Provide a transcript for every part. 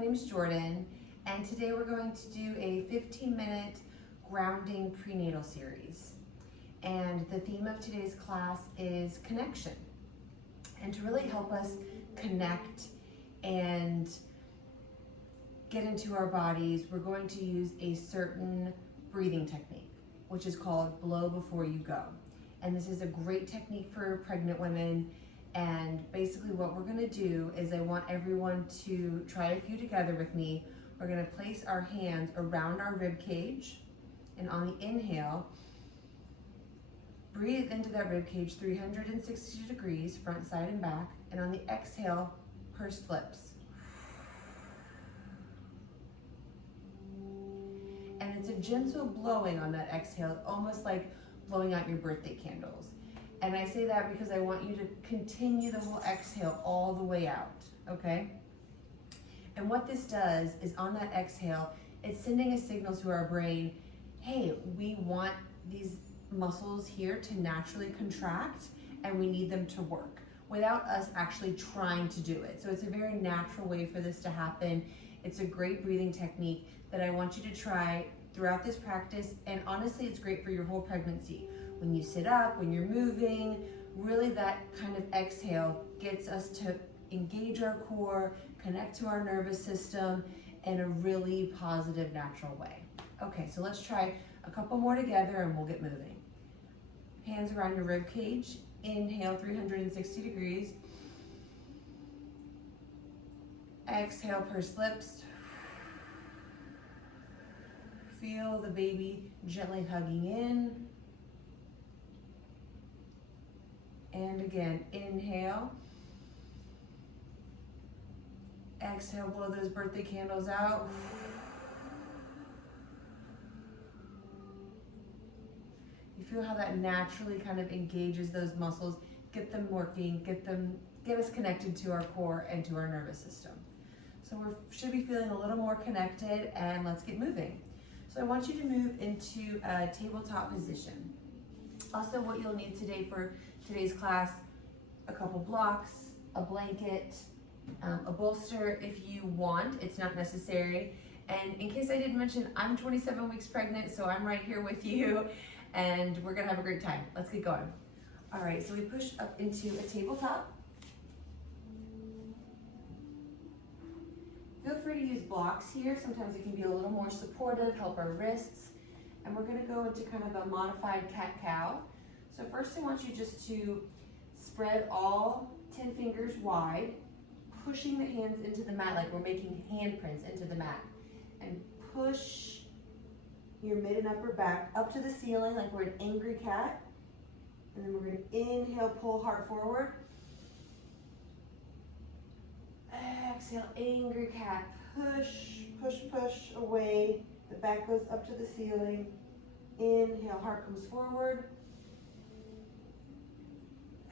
name is Jordan, and today we're going to do a 15-minute grounding prenatal series. And the theme of today's class is connection. And to really help us connect and get into our bodies, we're going to use a certain breathing technique, which is called blow before you go. And this is a great technique for pregnant women. And basically what we're gonna do is I want everyone to try a few together with me. We're gonna place our hands around our rib cage, and on the inhale, breathe into that rib cage 360 degrees, front, side, and back. And on the exhale, pursed lips. And it's a gentle blowing on that exhale, almost like blowing out your birthday candles. And I say that because I want you to continue the whole exhale all the way out, okay? And what this does is on that exhale, it's sending a signal to our brain, hey, we want these muscles here to naturally contract and we need them to work without us actually trying to do it. So it's a very natural way for this to happen. It's a great breathing technique that I want you to try throughout this practice. And honestly, it's great for your whole pregnancy. When you sit up, when you're moving, really that kind of exhale gets us to engage our core, connect to our nervous system in a really positive, natural way. Okay, so let's try a couple more together and we'll get moving. Hands around your rib cage. Inhale 360 degrees. Exhale, pursed lips. Feel the baby gently hugging in. And again, inhale. Exhale, blow those birthday candles out. You feel how that naturally kind of engages those muscles, get them working, get us connected to our core and to our nervous system. So we should be feeling a little more connected, and let's get moving. So I want you to move into a tabletop position. Also, what you'll need today for today's class, a couple blocks, a blanket, a bolster if you want, it's not necessary. And in case I didn't mention, I'm 27 weeks pregnant, so I'm right here with you, and we're gonna have a great time. Let's get going. All right, so we push up into a tabletop. Feel free to use blocks here. Sometimes it can be a little more supportive, help our wrists. And we're gonna go into kind of a modified cat-cow. So first I want you just to spread all 10 fingers wide, pushing the hands into the mat like we're making handprints into the mat. And push your mid and upper back up to the ceiling like we're an angry cat. And then we're gonna inhale, pull heart forward. Exhale, angry cat. Push, push, push away. The back goes up to the ceiling. Inhale, heart comes forward.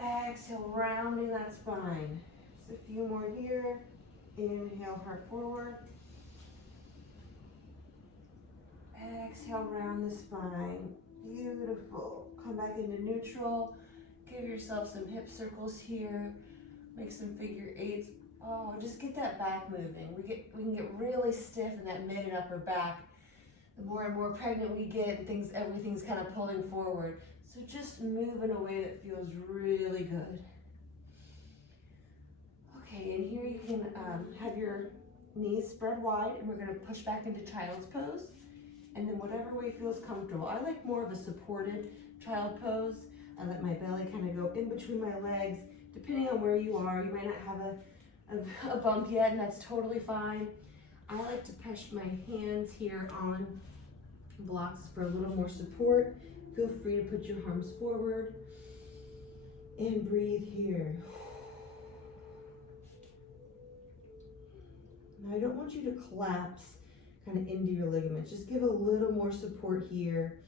Exhale, rounding that spine. Just a few more here. Inhale, heart forward. Exhale, round the spine. Beautiful. Come back into neutral. Give yourself some hip circles here. Make some figure eights. Oh, just get that back moving. We can get really stiff in that mid and upper back. The more and more pregnant we get, everything's kind of pulling forward. So just move in a way that feels really good. Okay, and here you can have your knees spread wide, and we're gonna push back into child's pose. And then whatever way feels comfortable. I like more of a supported child pose. I let my belly kind of go in between my legs. Depending on where you are, you might not have a bump yet, and that's totally fine. I like to push my hands here on blocks for a little more support. Feel free to put your arms forward and breathe here. Now I don't want you to collapse kind of into your ligaments. Just give a little more support here.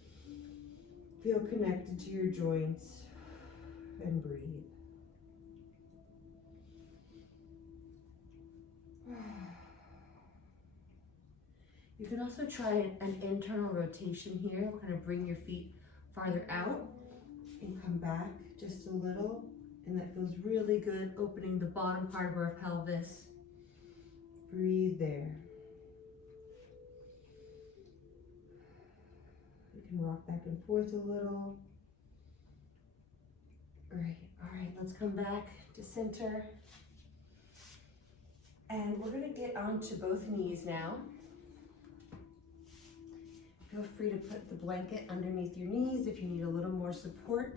Feel connected to your joints and breathe. You can also try an internal rotation here. Kind of bring your feet farther out and come back just a little. And that feels really good, opening the bottom part of our pelvis. Breathe breathe there. You can rock back and forth a little. Great. All right, let's come back to center. And we're going to get onto both knees now. Feel free to put the blanket underneath your knees if you need a little more support.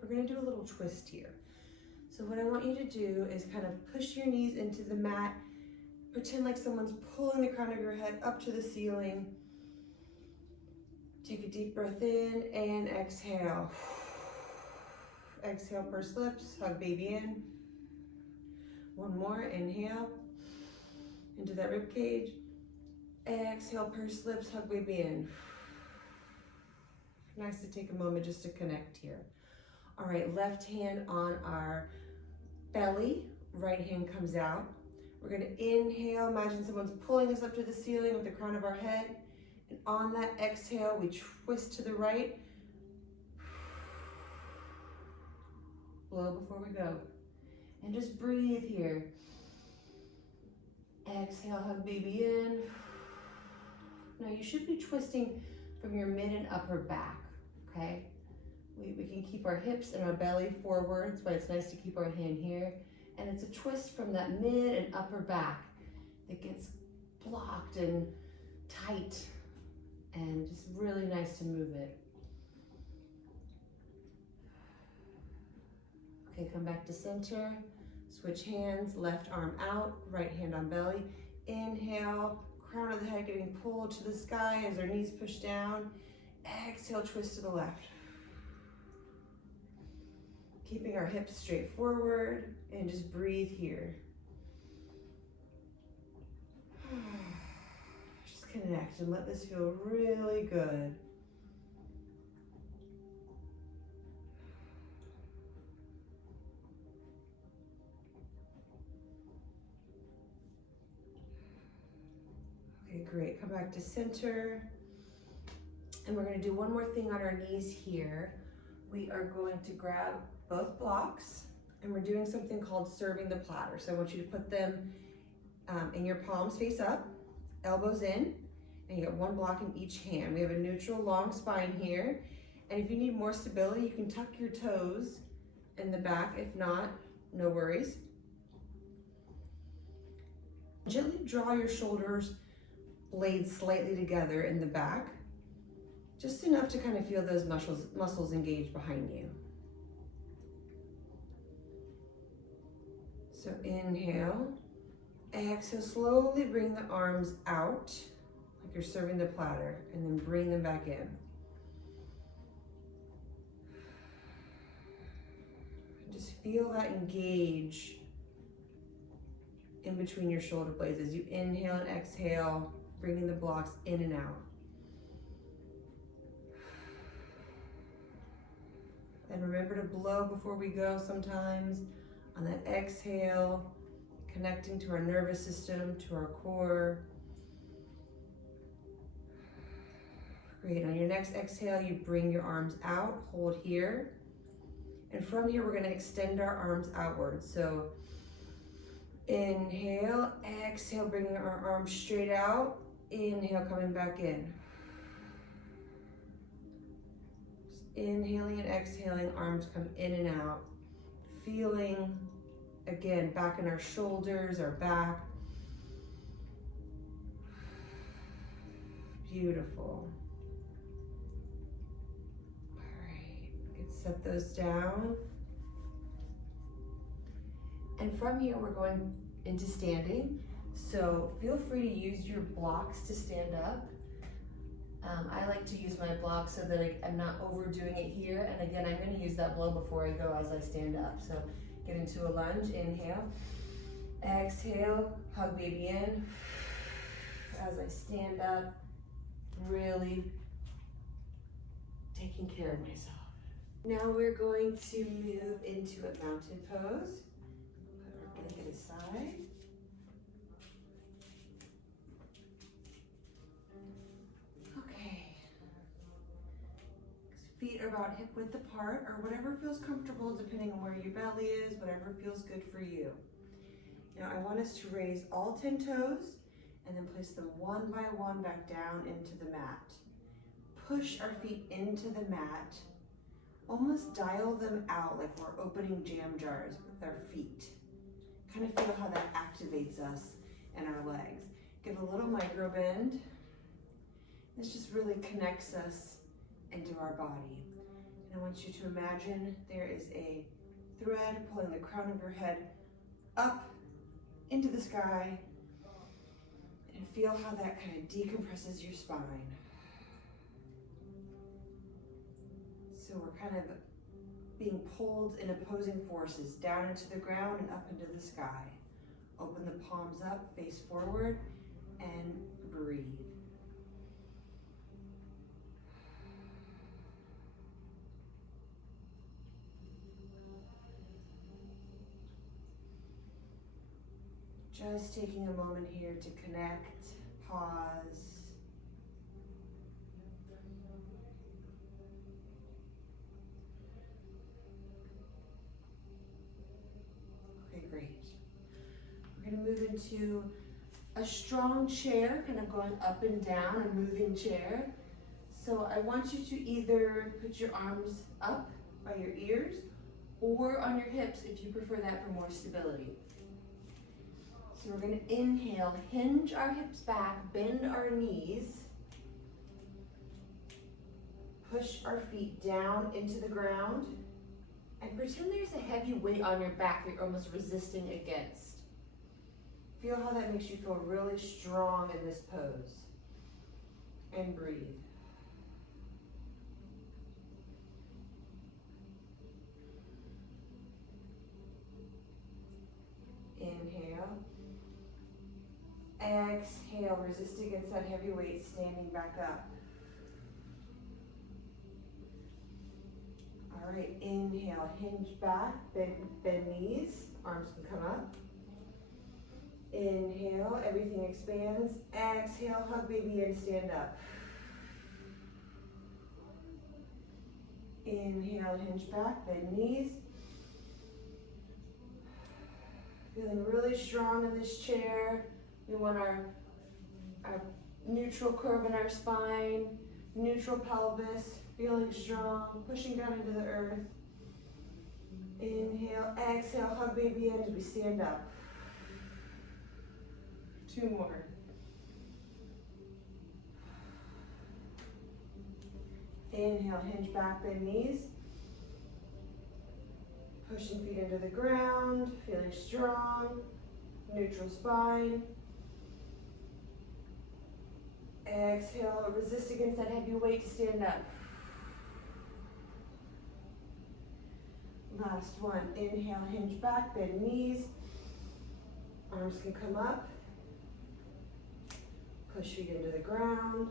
We're going to do a little twist here. So what I want you to do is kind of push your knees into the mat. Pretend like someone's pulling the crown of your head up to the ceiling. Take a deep breath in and exhale. Exhale, purse lips, hug baby in. One more, inhale into that rib cage. Exhale, purse lips, hug baby in. Nice to take a moment just to connect here. All right, left hand on our belly, right hand comes out. We're gonna inhale, imagine someone's pulling us up to the ceiling with the crown of our head. And on that exhale, we twist to the right. Blow before we go. And just breathe here. Exhale, hug baby in. Now you should be twisting from your mid and upper back, okay? We can keep our hips and our belly forwards, but it's nice to keep our hand here. And it's a twist from that mid and upper back that gets blocked and tight, and just really nice to move it. Okay, come back to center. Switch hands, left arm out, right hand on belly. Inhale, crown of the head getting pulled to the sky as our knees push down. Exhale, twist to the left. Keeping our hips straight forward and just breathe here. Just connect and let this feel really good. Okay, great. Come back to center. And we're going to do one more thing on our knees here. We are going to grab both blocks, and we're doing something called serving the platter. So I want you to put them in your palms face up, elbows in, and you get one block in each hand. We have a neutral long spine here, and if you need more stability, you can tuck your toes in the back. If not, no worries. Gently draw your shoulders blades slightly together in the back, just enough to kind of feel those muscles engage behind you. So inhale, exhale, slowly bring the arms out like you're serving the platter, and then bring them back in. Just feel that engage in between your shoulder blades as you inhale and exhale, bringing the blocks in and out. And remember to blow before we go sometimes. On that exhale, connecting to our nervous system, to our core. Great, on your next exhale, you bring your arms out, hold here. And from here, we're gonna extend our arms outwards. So inhale, exhale, bringing our arms straight out. Inhale, coming back in. Just inhaling and exhaling, arms come in and out. Feeling, again, back in our shoulders, our back. Beautiful. All right, let's set those down. And from here, we're going into standing. So feel free to use your blocks to stand up. I like to use my blocks so that I'm not overdoing it here. And again, I'm going to use that blow before I go as I stand up. So get into a lunge, inhale. Exhale, hug baby in. As I stand up, really taking care of myself. Now we're going to move into a mountain pose. Put our blanket aside. feet are about hip width apart, or whatever feels comfortable depending on where your belly is, whatever feels good for you. Now I want us to raise all 10 toes and then place them one by one back down into the mat. Push our feet into the mat. Almost dial them out like we're opening jam jars with our feet. Kind of feel how that activates us and our legs. Give a little micro bend. This just really connects us into our body. And I want you to imagine there is a thread pulling the crown of your head up into the sky, and feel how that kind of decompresses your spine. So we're kind of being pulled in opposing forces down into the ground and up into the sky. Open the palms up, face forward, and breathe. Just taking a moment here to connect, pause. Okay, great. We're going to move into a strong chair, kind of going up and down, a moving chair. So I want you to either put your arms up by your ears or on your hips if you prefer that for more stability. So we're going to inhale, hinge our hips back, bend our knees, push our feet down into the ground, and pretend there's a heavy weight on your back that you're almost resisting against. Feel how that makes you feel really strong in this pose. And breathe. Inhale. Exhale, resist against that heavy weight, standing back up. All right, inhale, hinge back, bend knees, arms can come up. Inhale, everything expands. Exhale, hug baby in, stand up. Inhale, hinge back, bend knees. Feeling really strong in this chair. We want our neutral curve in our spine, neutral pelvis, feeling strong, pushing down into the earth. Inhale, exhale, hug baby in as we stand up. 2 more. Inhale, hinge back, bend knees. Pushing feet into the ground, feeling strong, neutral spine. Exhale, resist against that heavy weight to stand up. Last one, inhale, hinge back, bend knees. Arms can come up. Push feet into the ground.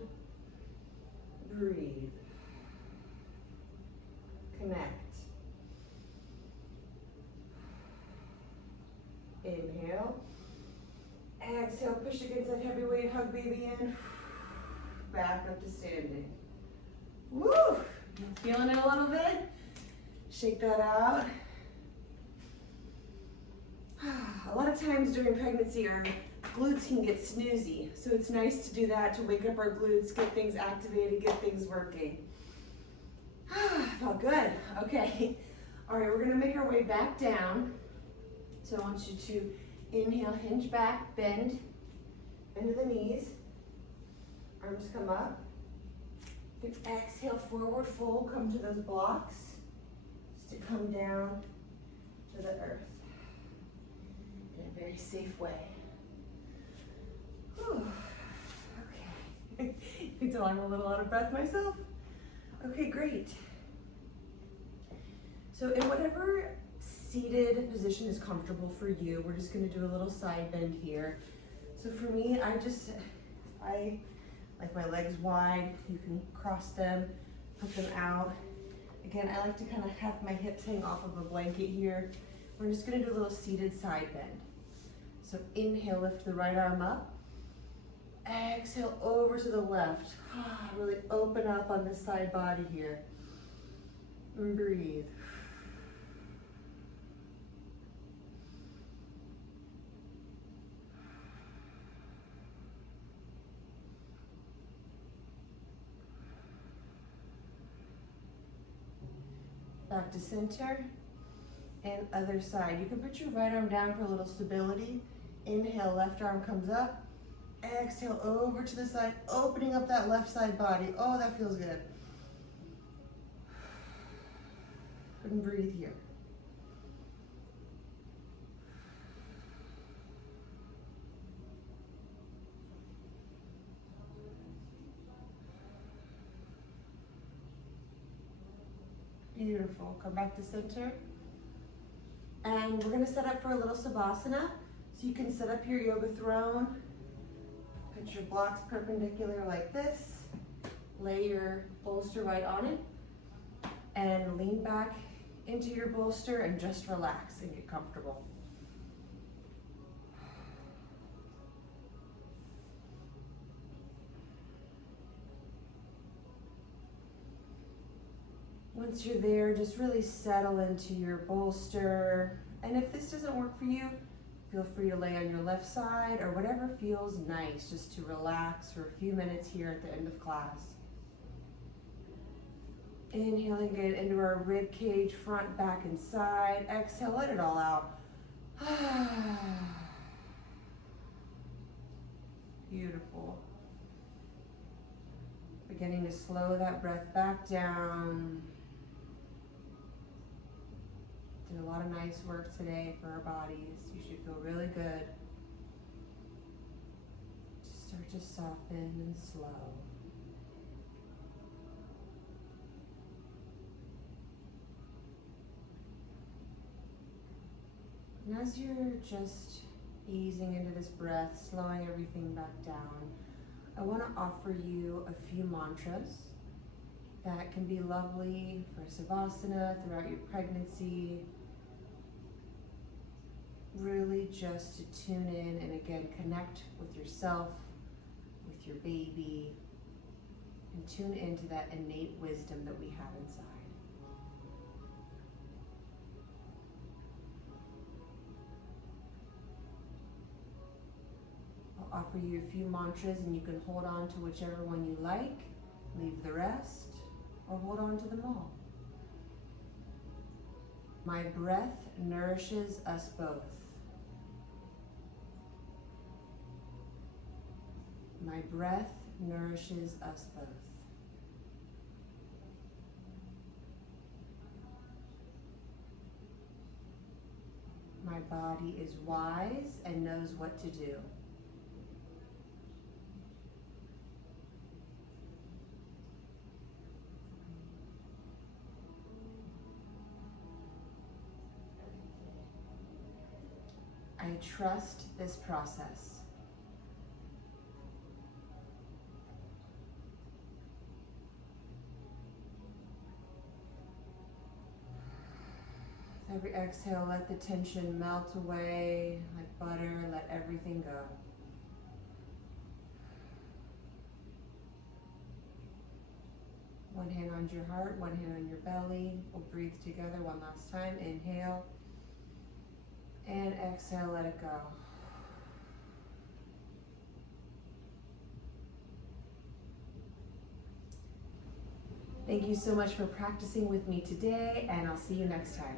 Breathe. Connect. Inhale. Exhale, push against that heavy weight, hug baby in. Back up to standing. Woo! Feeling it a little bit? Shake that out. A lot of times during pregnancy, our glutes can get snoozy, so it's nice to do that to wake up our glutes, get things activated, get things working. Felt good. Okay. All right, we're gonna make our way back down. So I want you to inhale, hinge back, bend into the knees. Arms come up. Exhale, forward fold, come to those blocks. Just to come down to the earth in a very safe way. Whew. Okay. You can tell I'm a little out of breath myself. Okay, great. So in whatever seated position is comfortable for you, we're just gonna do a little side bend here. So for me, I like my legs wide. You can cross them, put them out. Again, I like to kind of have my hips hang off of a blanket here. We're just gonna do a little seated side bend. So inhale, lift the right arm up. Exhale, over to the left. Really open up on this side body here. And breathe. Back to center. And other side. You can put your right arm down for a little stability. Inhale, left arm comes up. Exhale, over to the side, opening up that left side body. Oh, that feels good. And breathe here. Beautiful. Come back to center. And we're gonna set up for a little savasana. So you can set up your yoga throne. Put your blocks perpendicular like this. Lay your bolster right on it. And lean back into your bolster and just relax and get comfortable. Once you're there, just really settle into your bolster. And if this doesn't work for you, feel free to lay on your left side or whatever feels nice, just to relax for a few minutes here at the end of class. Inhaling good into our rib cage, front, back, and side. Exhale, let it all out. Beautiful. Beginning to slow that breath back down. Did a lot of nice work today for our bodies. You should feel really good. Just start to soften and slow. And as you're just easing into this breath, slowing everything back down, I want to offer you a few mantras that can be lovely for savasana throughout your pregnancy. Really just to tune in and again connect with yourself, with your baby, and tune into that innate wisdom that we have inside. I'll offer you a few mantras and you can hold on to whichever one you like, leave the rest, or hold on to them all. My breath nourishes us both. My breath nourishes us both. My body is wise and knows what to do. I trust this process. Every exhale, let the tension melt away like butter. Let everything go. One hand on your heart, one hand on your belly. We'll breathe together one last time. Inhale. And exhale, let it go. Thank you so much for practicing with me today, and I'll see you next time.